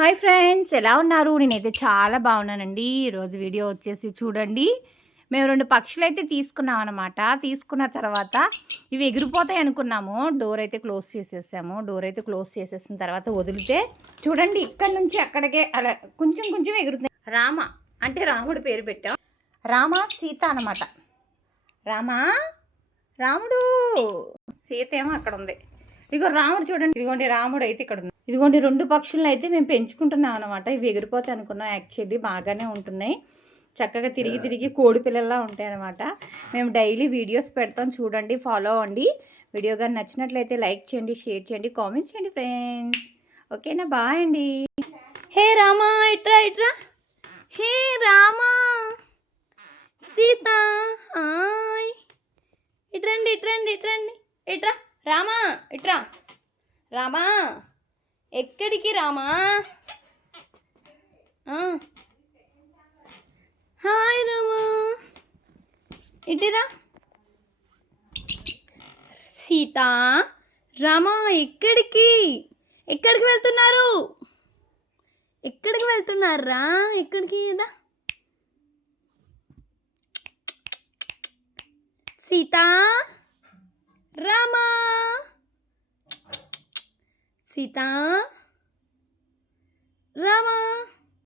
Hi friends, ఎలా ఉన్నారు? నేనైతే చాలా బాగున్నానండి. ఈరోజు వీడియో వచ్చేసి చూడండి, మేము 2 పక్షులైతే తీసుకున్నాం అనమాట. తీసుకున్న తర్వాత ఇవి ఎగిరిపోతాయి అనుకున్నాము. డోర్ అయితే క్లోజ్ చేసేసాము. డోర్ అయితే క్లోజ్ చేసేసిన తర్వాత వదిలితే చూడండి, ఇక్కడ నుంచి అక్కడికే అలా కొంచెం కొంచెం ఎగురుతున్నాయి. రామ అంటే రాముడు పేరు పెట్టాం. రామ సీత అనమాట. రాముడు, సీత ఏమో అక్కడ ఉంది. ఇదిగో రాముడు చూడండి. ఇదిగోండి రాముడు అయితే ఇక్కడ ఉంది. ఇదిగోండి 2 పక్షులను అయితే మేము పెంచుకుంటున్నాం అనమాట. ఇవి ఎగిరిపోతాయి అనుకున్నాం. యాక్చువల్లీ బాగానే ఉంటున్నాయి. చక్కగా తిరిగి తిరిగి కోడి పిల్లల్లా ఉంటాయి అనమాట. మేము డైలీ వీడియోస్ పెడతాం, చూడండి, ఫాలో అవ్వండి. వీడియో కానీ నచ్చినట్లయితే లైక్ చేయండి, షేర్ చేయండి, కామెంట్ చేయండి ఫ్రెండ్స్. ఓకేనా? బాయ్ అండి. హే రామా, ఇట్రా ఇట్రా. హే రామా సీత, హాయ్. ఇట్రండి ఇట్రండి ఇట్రండి. ఇట్రా రామా, ఇట్రా రామా. ఎక్కడికి రామా? హాయ్ రామా, ఇటురా. సీత, రామా ఎక్కడికి ఎక్కడికి వెళ్తున్నారు? ఎక్కడికి వెళ్తున్నారా? ఎక్కడికి కదా? సీత, రామా, సీత, రామా.